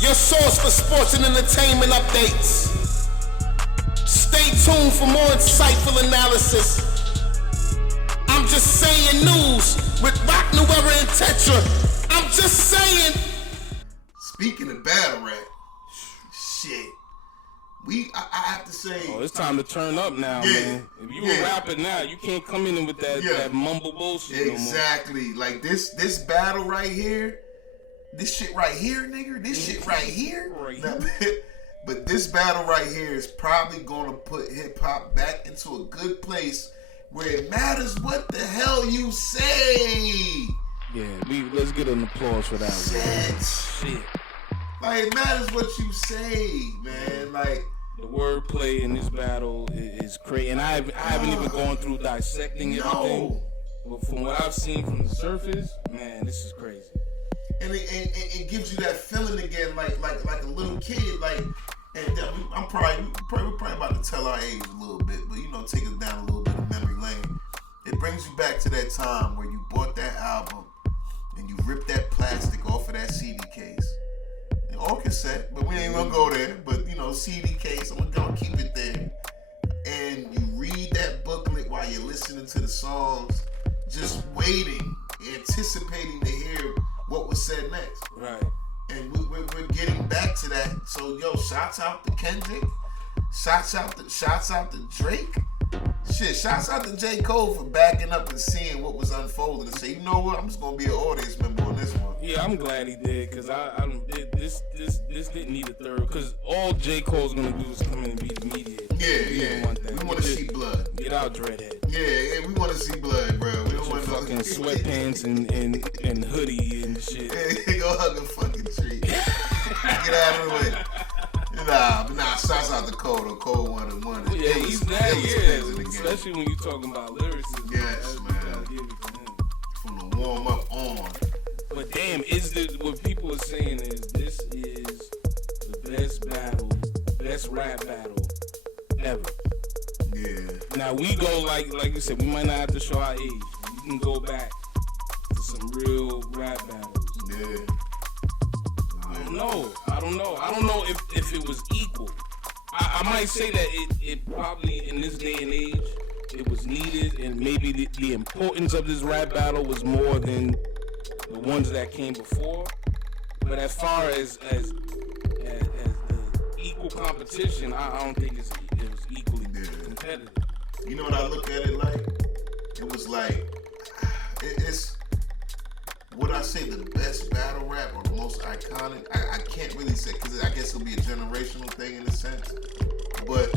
Your source for sports and entertainment updates. Stay tuned for more insightful analysis. I'm just saying news with Rock New Era and Tetra. I'm just saying. Speaking of battle rap, shit. I have to say. Oh, it's time to turn up now, man. If you a rapper now, you can't come in with that mumble bullshit. Exactly. No more. Like this battle right here. This shit right here, nigga. This shit right here. But this battle right here is probably gonna put hip hop back into a good place where it matters what the hell you say. Yeah, let's get an applause for that one. Shit. Like it matters what you say, man. Like the wordplay in this battle is crazy, and I haven't even gone through dissecting everything. But from what I've seen from the surface, man, this is crazy. And it gives you that feeling again, like a little kid, like. And we're probably about to tell our age a little bit, but take us down a little bit of memory lane. It brings you back to that time where you bought that album and you ripped that plastic off of that CD case. Or cassette, but we ain't gonna go there. But CD case, I'm gonna keep it there. And you read that booklet while you're listening to the songs, just waiting, anticipating to hear what was said next. Right. And we're getting back to that. So shouts out to Kendrick, shouts out to Drake. Shit, shouts out to J. Cole for backing up and seeing what was unfolding and say, you know what, I'm just gonna be an audience member on this one. Yeah, I'm glad he did, cause this didn't need a third, cause all J. Cole's gonna do is come in and be the media. Yeah. We want to see blood. Get out, dreadhead. Yeah, we want to see blood, bro. We don't want fucking sweatpants and hoodie and shit. Yeah, go hug a fucking tree. Get out of the way. Nah, shouts out to Cole. The Cole one. Yeah, he's that, yeah. Especially when you talking about lyricism. Yes, man. From the warm up on. But damn, what people are saying is this is the best battle, best rap battle ever. Yeah. Now we go like you said, we might not have to show our age. We can go back to some real rap battles. Yeah. I don't know if it was equal. I might say that it probably in this day and age it was needed, and maybe the importance of this rap battle was more than the ones that came before. But as far as the equal competition, I don't think it was equally competitive. You know what I look at it like? It was like it's. Would I say the best battle rap or the most iconic? I can't really say, because I guess it'll be a generational thing in a sense. But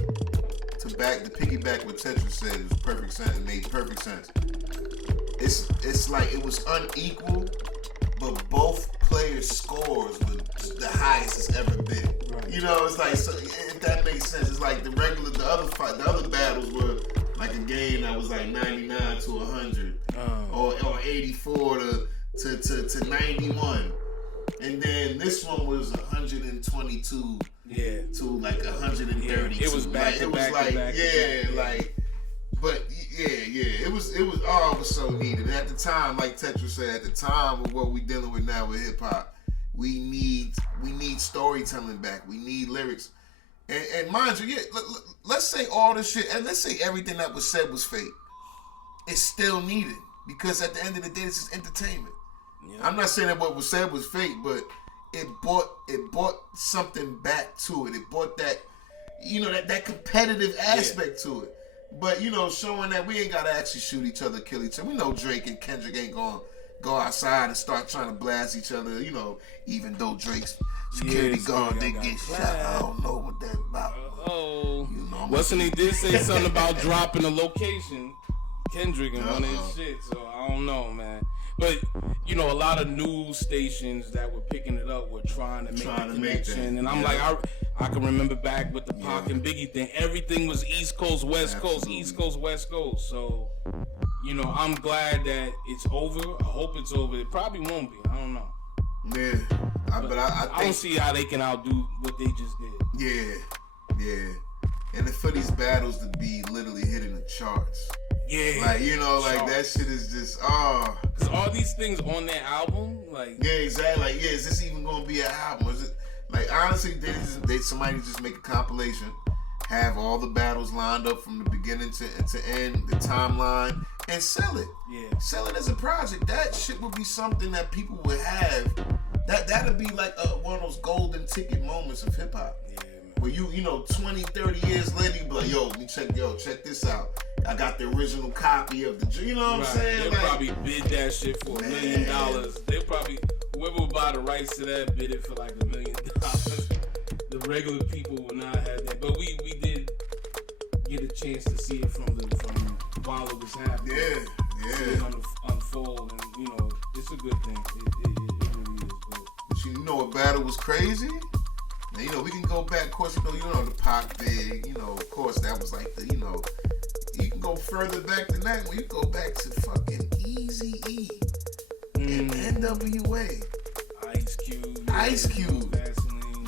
to piggyback what Tetra said, it was perfect sense. It made perfect sense. It's like it was unequal, but both players' scores were the highest it's ever been. Right. It's like, so if that makes sense, it's like the other battles were like a game that was like 99 to 100, or 84 to 91, and then this one was 122 to like 132. Yeah, it was back to back. But it was all was so needed. And at the time, like Tetra said, at the time of what we dealing with now with hip hop, we need storytelling back. We need lyrics, and mind you, let's say all this shit, and let's say everything that was said was fake. It's still needed, because at the end of the day, this is entertainment. Yeah. I'm not saying that what was said was fake, but it brought something back to it. It brought that, that competitive aspect to it. But showing that we ain't gotta actually shoot each other, kill each other. We know Drake and Kendrick ain't gonna go outside and start trying to blast each other. Even though Drake's security guard did get shot, I don't know what that's about. Weston, he did say something about dropping a location, Kendrick, and one of his shit. So I don't know, man. But a lot of news stations that were picking it up were trying to make the connection, and I'm like, I can remember back with the Pac and Biggie thing. Everything was East Coast, West Coast, East Coast, West Coast. So, I'm glad that it's over. I hope it's over. It probably won't be. I don't know. Yeah, but I don't see how they can outdo what they just did. Yeah. And for these battles to be literally hitting the charts. Yeah. Like that shit is just, Cause all these things on that album, like. Yeah, exactly. Like, is this even gonna be an album? Like honestly, somebody just make a compilation, have all the battles lined up from the beginning to end, the timeline, and sell it. Yeah. Sell it as a project. That shit would be something that people would have. That'd be like one of those golden ticket moments of hip hop. Yeah, man. Where you 20, 30 years later, you be like, check this out. I got the original copy of the, you know what I'm saying? They'll probably bid that shit for $1 million. They'll probably, whoever would buy the rights to that, bid it for like $1 million. The regular people will not have that. But we did get a chance to see it from while it was happening. Yeah. See it unfold, and it's a good thing. It really is good. But you know what battle was crazy? Now, we can go back, of course, the Pac Big, of course, that was like the, you can go further back than that when you go back to fucking Eazy-E and NWA. Ice Cube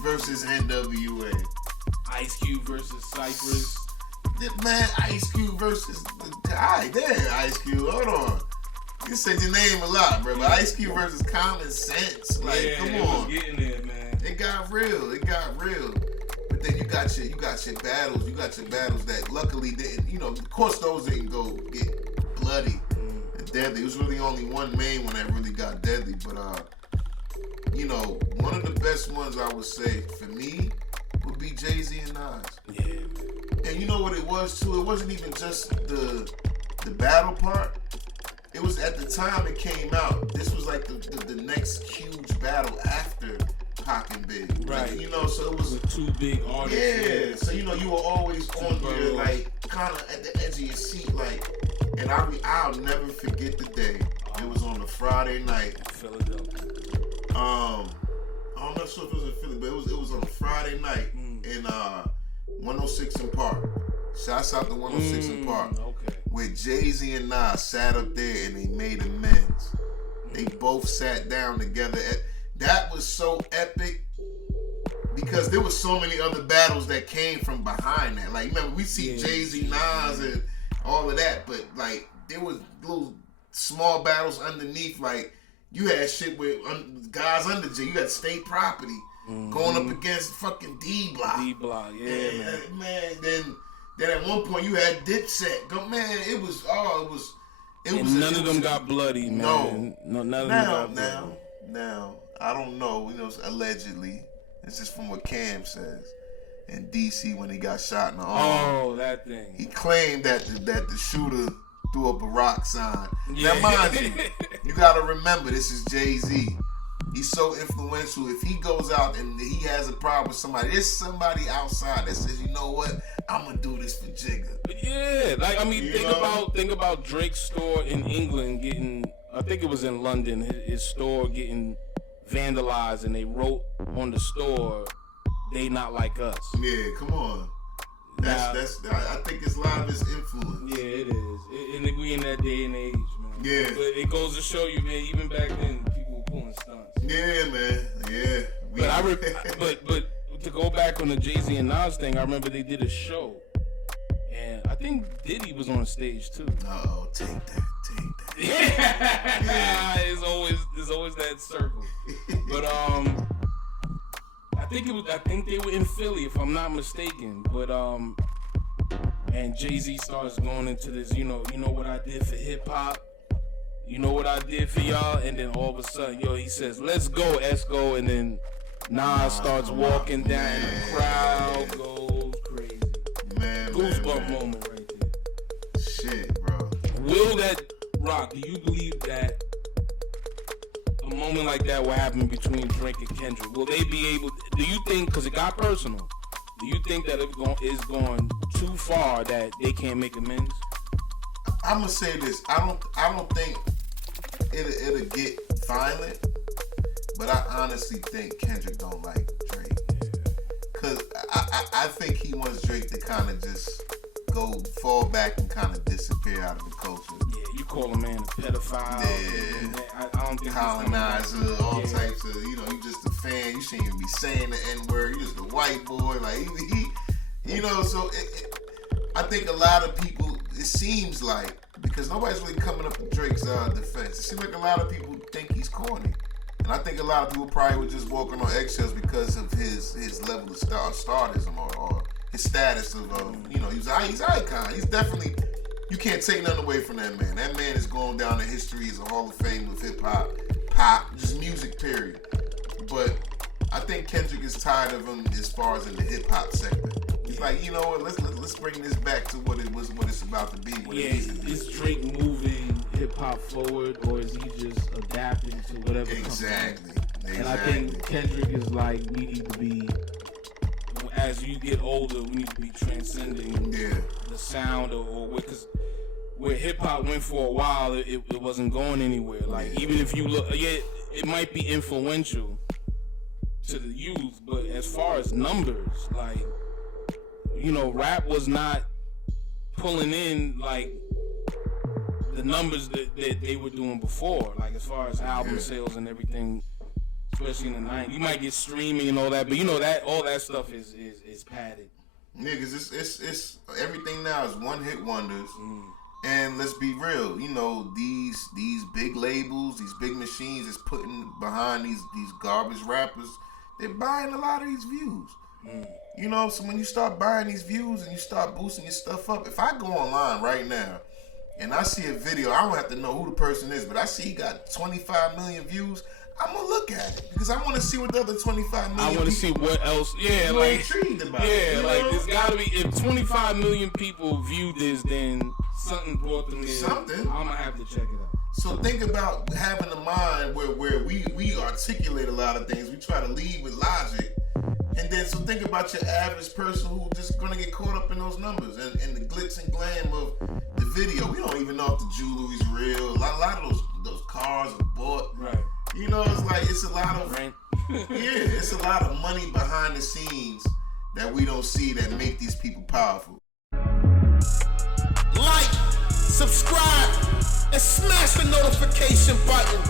versus NWA. Ice Cube versus Cypress. Man, Ice Cube versus the guy there, Ice Cube. Hold on. You said your name a lot, bro, but Ice Cube versus Common Sense. Like, come on. Was getting there, man. It got real. But then you got your battles. You got your battles that luckily didn't, of course those didn't go get bloody and deadly. It was really only one main one that really got deadly. But one of the best ones I would say for me would be Jay-Z and Nas. Yeah. And you know what it was too? It wasn't even just the battle part. It was at the time it came out. This was like the next huge battle after Pac and Big. Right. Like, so it was with two big artists. Yeah. So you were always on your kind of at the edge of your seat, and I'll never forget the day. It was on a Friday night. Philadelphia. I'm not sure if it was in Philly, but it was on a Friday night in 106 in Park. Shouts out to 106 in Park. Okay. Where Jay-Z and Nas sat up there and they made amends. They both sat down together. That was so epic because there was so many other battles that came from behind that. Like, remember, we see Jay-Z, Nas, and all of that, but like there was little small battles underneath. Like you had shit with guys under Jay. You had State Property going up against fucking D-Block. D-Block, yeah, man. Then at one point you had Dipset. It was none of them got bloody, man. No, none of them got bloody. Now, I don't know, allegedly. This is from what Cam says. In DC when he got shot in the arm. Oh, that thing. He claimed that the shooter threw up a rock sign. Yeah. Now mind you gotta remember this is Jay-Z. He's so influential. If he goes out and he has a problem with somebody, there's somebody outside that says, you know what, I'm gonna do this for Jigga. Yeah, think about Drake's store in England getting, I think it was in London, his store getting vandalized, and they wrote on the store, "They not like us." Yeah, come on. That's I think it's live as influence. Yeah, it is. And we in that day and age, man. Yeah. But it goes to show you, man. Even back then, people were pulling stunts. Yeah, man. Yeah. But to go back on the Jay-Z and Nas thing, I remember they did a show, and I think Diddy was on stage too. Oh, take that. Yeah. It's always that circle. But I think they were in Philly, if I'm not mistaken. But and Jay-Z starts going into this, you know what I did for hip hop, you know what I did for y'all, and then all of a sudden, he says, "Let's go, Esco," and then Nas starts walking down, and the crowd goes crazy. Man, goosebump moment right there. Shit, bro. Will that rock? Do you believe that a moment like that will happen between Drake and Kendrick? Will they be able? Do you think? Because it got personal. Do you think that it's going too far that they can't make amends? I'm gonna say this. I don't think it'll get violent, but I honestly think Kendrick don't like Drake. Cause I think he wants Drake to kind of just fall back and kind of disappear out of the culture. Yeah, you call a man a pedophile. Yeah, I don't think colonizer, all types of, you just a fan. You shouldn't even be saying the N-word. You just a white boy. Like he so I think a lot of people, it seems like, because nobody's really coming up to Drake's defense, it seems like a lot of people think he's corny. And I think a lot of people probably were just walking on eggshells because of his level of stardom or his status of he's an icon. He's definitely, you can't take nothing away from that man. That man is going down in history as a Hall of Fame of hip hop, pop, just music period. But I think Kendrick is tired of him as far as in the hip hop sector. He's like, you know what? Let's bring this back to what it's about to be. Is Drake moving hip hop forward, or is he just adapting to whatever? Exactly. And I think Kendrick is like, we need to be, as you get older, we need to be transcending the sound or because where hip hop went for a while, it wasn't going anywhere. Like even if you look, it might be influential to the youth, but as far as numbers, like, rap was not pulling in like the numbers that they were doing before, like as far as album sales and everything, especially in the 90s. You might get streaming and all that, but that all that stuff is padded. Niggas, it's everything now is one hit wonders. And let's be real, these big labels, these big machines is putting behind these garbage rappers. They're buying a lot of these views. So when you start buying these views and you start boosting your stuff up, if I go online right now and I see a video, I don't have to know who the person is, but I see he got 25 million views, I'm gonna look at it because I want to see what the other 25 million. I want to see what else. Yeah, like intrigued about. Yeah, like there's gotta be, if 25 million people viewed this, then something brought them there. Something. I'm gonna have to check it out. So think about having a mind where we articulate a lot of things. We try to lead with logic. And then so think about your average person who just gonna get caught up in those numbers and the glitz and glam of the video. We don't even know if the jewelry's real. A lot of those cars are bought. Right. It's like it's a lot of Rent. it's a lot of money behind the scenes that we don't see that make these people powerful. Like, subscribe, and smash the notification button.